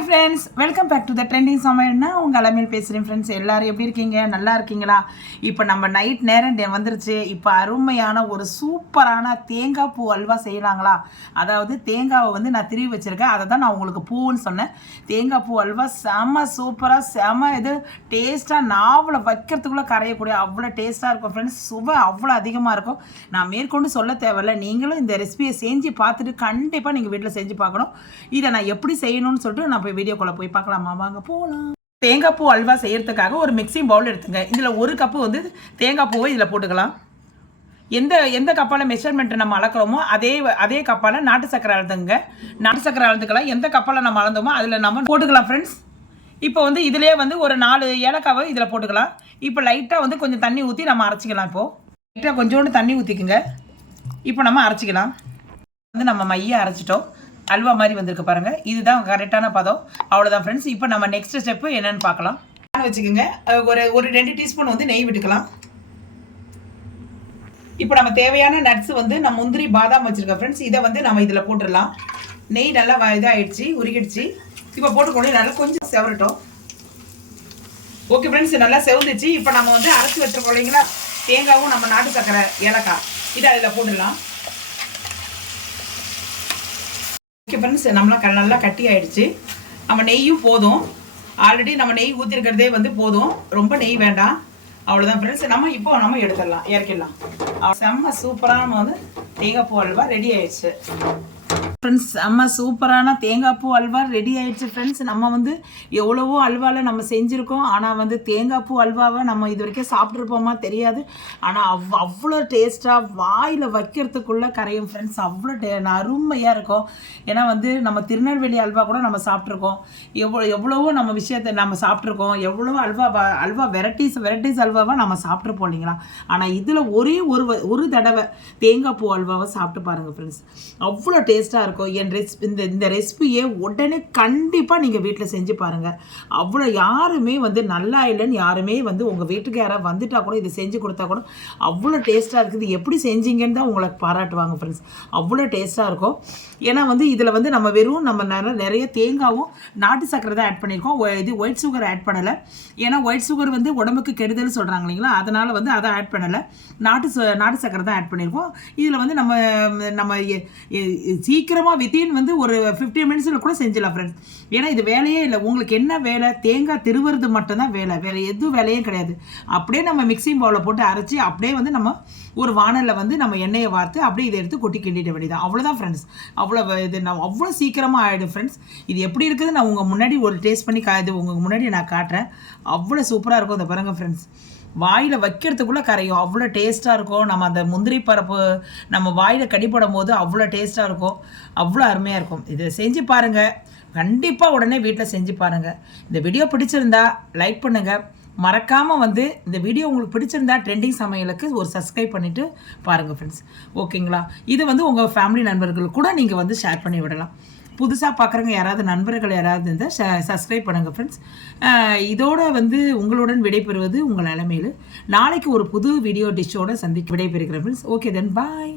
Hi friends welcome back to the trending சமையல்னா உங்கள் அலமையில் பேசுகிறேன் friends எல்லாரும் எப்படி இருக்கீங்க? நல்லா இருக்கீங்களா? இப்போ நம்ம நைட் நேரம் டே வந்துருச்சு. இப்போ அருமையான ஒரு சூப்பரான தேங்காய் பூ அல்வா செய்யலாங்களா? அதாவது தேங்காவை வந்து நான் திருவி வச்சுருக்கேன். அதை தான் நான் உங்களுக்கு பூன்னு சொன்னேன். தேங்காய் பூ அல்வா செம சூப்பராக செம இது டேஸ்ட்டாக நாவலை வைக்கிறதுக்குள்ளே கரையக்கூடிய அவ்வளோ டேஸ்ட்டாக இருக்கும் ஃப்ரெண்ட்ஸ் சுவை அவ்வளோ அதிகமாக இருக்கும். நான் மேற்கொண்டு சொல்ல தேவையில்ல. நீங்களும் இந்த ரெசிபியை செஞ்சு பார்த்துட்டு கண்டிப்பாக நீங்கள் வீட்டில் செஞ்சு பார்க்கணும். இதை நான் எப்படி செய்யணும்னு சொல்லிட்டு நான் போய் வீடியோக்குள்ளே போய் பார்க்கலாமா? வாங்க போகலாம் தேங்காய் பூ அல்வா செய்கிறதுக்காக ஒரு மிக்சிங் பவுல் எடுத்துங்க. இதில் ஒரு கப்பு வந்து தேங்காய் பூவை இதில் போட்டுக்கலாம். எந்த எந்த கப்பால் மெஷர்மெண்ட் நம்ம அளக்கிறோமோ அதே அதே கப்பால் நாட்டு சக்கரை அளந்துங்க. நாட்டு சக்கரை அளந்துக்கலாம். எந்த கப்பால் நம்ம அளந்தோமோ அதில் நம்ம போட்டுக்கலாம் ஃப்ரெண்ட்ஸ் இப்போ வந்து இதிலே வந்து ஒரு நாலு ஏலக்காவை இதில் போட்டுக்கலாம். இப்போ லைட்டாக வந்து கொஞ்சம் தண்ணி ஊற்றி நம்ம அரைச்சிக்கலாம் இப்போது லைட்டாக கொஞ்சோண்டு தண்ணி ஊற்றிக்குங்க இப்போ நம்ம அரைச்சிக்கலாம். வந்து நம்ம மைய அரைச்சிட்டோம். அல்வா மாதிரி வந்திருக்கு பாருங்க. இதுதான் கரெக்டான பதம். அவ்வளோதான் ஃப்ரெண்ட்ஸ் இப்போ நம்ம நெக்ஸ்ட் ஸ்டெப்பு என்னன்னு பார்க்கலாம். வச்சுக்கோங்க. ஒரு ஒரு ரெண்டு டீஸ்பூன் வந்து நெய் விட்டுக்கலாம். இப்போ நம்ம தேவையான நட்ஸ் வந்து நம்ம முந்திரி பாதாம் வச்சிருக்கோம் ஃப்ரெண்ட்ஸ் இதை வந்து நம்ம இதில் போட்டுடலாம். நெய் நல்லா இதாகிடுச்சு உருகிடுச்சு. இப்போ போட்டுக்கொண்டு நல்லா கொஞ்சம் செவரட்டும். ஓகே ஃப்ரெண்ட்ஸ் நல்லா செவந்துச்சு. இப்போ நம்ம வந்து அரைச்சி வச்சிருக்கோம் இல்லைங்களா? தேங்காவும் நம்ம நாட்டு சக்கரை ஏலக்காய். இதை அதில் போட்டுடலாம் ஓகே ஃப்ரெண்ட்ஸ் நம்மளாம் நல்லா கட்டி ஆயிடுச்சு நம்ம நெய்யும் போதும். ஆல்ரெடி நம்ம நெய் ஊற்றிருக்கிறதே வந்து போதும். ரொம்ப நெய் வேண்டாம். அவ்வளோதான் ஃப்ரெண்ட்ஸ் நம்ம இப்போ நம்ம எடுத்துடலாம். இறக்கிடலாம். செம்ம சூப்பராக நம்ம வந்து தேங்காய் பூ அல்வா ரெடி ஆயிடுச்சு. ஃப்ரெண்ட்ஸ் நம்ம சூப்பரான தேங்காய் பூ அல்வா ரெடி ஆயிடுச்சு ஃப்ரெண்ட்ஸ் நம்ம வந்து எவ்வளவோ அல்வாவில் நம்ம செஞ்சுருக்கோம். ஆனால் வந்து தேங்காய் பூ அல்வாவை நம்ம இது வரைக்கும் சாப்பிட்ருப்போமா தெரியாது. ஆனால் அவ் அவ்வளோ டேஸ்ட்டாக வாயில் வைக்கிறதுக்குள்ளே கரையும் ஃப்ரெண்ட்ஸ் அவ்வளோ டே அருமையாக இருக்கும். ஏன்னா வந்து நம்ம திருநெல்வேலி அல்வா கூட நம்ம சாப்பிட்ருக்கோம் எவ்வளோ எவ்வளவோ நம்ம விஷயத்தை நம்ம சாப்பிட்ருக்கோம் எவ்வளவோ அல்வா வ- அல்வா வெரைட்டிஸ் வெரைட்டிஸ் அல்வாவை நம்ம சாப்பிட்ருப்போம் இல்லைங்களா? ஆனால் இதில் ஒரே ஒரு ஒரு தடவை தேங்காய் பூ அல்வாவை சாப்பிட்டு பாருங்கள் ஃப்ரெண்ட்ஸ் அவ்வளோ டேஸ்ட்டாக இருக்கும். என் ரெசிபி இந்த இந்த ரெசிபியை உடனே கண்டிப்பாக நீங்கள் வீட்டில் செஞ்சு பாருங்கள் அவ்வளோ யாருமே வந்து நல்லா இல்லைன்னு யாருமே வந்து உங்கள் வீட்டுக்கு யாராவது வந்துட்டா கூட இதை செஞ்சு கொடுத்தா கூட அவ்வளோ டேஸ்ட்டாக இருக்குது. எப்படி செஞ்சீங்கன்னு தான் உங்களை பாராட்டுவாங்க ஃப்ரெண்ட்ஸ் அவ்வளோ டேஸ்ட்டாக இருக்கும். ஏன்னா வந்து இதில் வந்து நம்ம வெறும் நம்ம நிறைய நிறைய தேங்காவும் நாட்டு சக்கரை தான் ஆட் பண்ணியிருக்கோம். ஒ- இது ஒயிட் சுகர் ஆட் பண்ணலை. ஏன்னா ஒயிட் சுகர் வந்து உடம்புக்கு கெடுதல் சொல்கிறாங்க இல்லைங்களா? அதனால் வந்து அதை ஆட் பண்ணலை. நாட்டு நாட்டு சக்கரை தான் ஆட் பண்ணியிருக்கோம். இதில் வந்து நம்ம நம்ம சீக்கிரம் சீக்கிரமாக வித்தின் வந்து ஒரு ஃபிஃப்டீன் மினிட்ஸில் கூட செஞ்சிடலாம் ஃப்ரெண்ட்ஸ் ஏன்னா இது வேலையே இல்லை. உங்களுக்கு என்ன வேலை? தேங்காய் திருவுறது மட்டும்தான் வேலை. வேறு எதுவும் வேலையும் கிடையாது. அப்படியே நம்ம மிக்சிங் பவுலில் போட்டு அரைச்சி அப்படியே வந்து நம்ம ஒரு வானலில் வந்து நம்ம எண்ணெயை வார்த்து அப்படியே இதை எடுத்து கொட்டி கிண்டிட வேண்டியதான் அவ்வளோதான் ஃப்ரெண்ட்ஸ் அவ்வளோ இது நான் அவ்வளோ சீக்கிரமாக ஆகிடும் ஃப்ரெண்ட்ஸ் இது எப்படி இருக்குது நான் உங்கள் முன்னாடி ஒரு டேஸ்ட் பண்ணி கா இது உங்கள் முன்னாடி நான் காட்டுறேன். அவ்வளோ சூப்பராக இருக்கும் இந்த பாருங்கள் ஃப்ரெண்ட்ஸ் வாயில் வைக்கிறதுக்குள்ளே கரையும். அவ்வளோ டேஸ்ட்டாக இருக்கும். நம்ம அந்த முந்திரி பரப்பு நம்ம வாயில் கடிப்படும் போது அவ்வளோ டேஸ்ட்டாக இருக்கும். அவ்வளோ அருமையாக இருக்கும். இதை செஞ்சு பாருங்கள் கண்டிப்பாக உடனே வீட்டில் செஞ்சு பாருங்கள் இந்த வீடியோ பிடிச்சிருந்தா லைக் பண்ணுங்கள் மறக்காமல் வந்து இந்த வீடியோ உங்களுக்கு பிடிச்சிருந்தா ட்ரெண்டிங் சமையலுக்கு ஒரு சப்ஸ்கிரைப் பண்ணிவிட்டு பாருங்கள் ஃப்ரெண்ட்ஸ் ஓகேங்களா இது வந்து உங்கள் ஃபேமிலி நண்பர்கள் கூட நீங்கள் வந்து ஷேர் பண்ணி விடலாம். புதுசாக பார்க்குறவங்க யாராவது நண்பர்கள் யாராவது இருந்தால் சப்ஸ்கிரைப் பண்ணுங்கள் ஃப்ரெண்ட்ஸ் இதோட வந்து உங்களுடன் விடைபெறுவது உங்கள் நிலைமையில் நாளைக்கு ஒரு புது வீடியோ டிஷ்ஷோட சந்திக்க விடைபெறுகிறேன் ஃப்ரெண்ட்ஸ் ஓகே தென் பாய்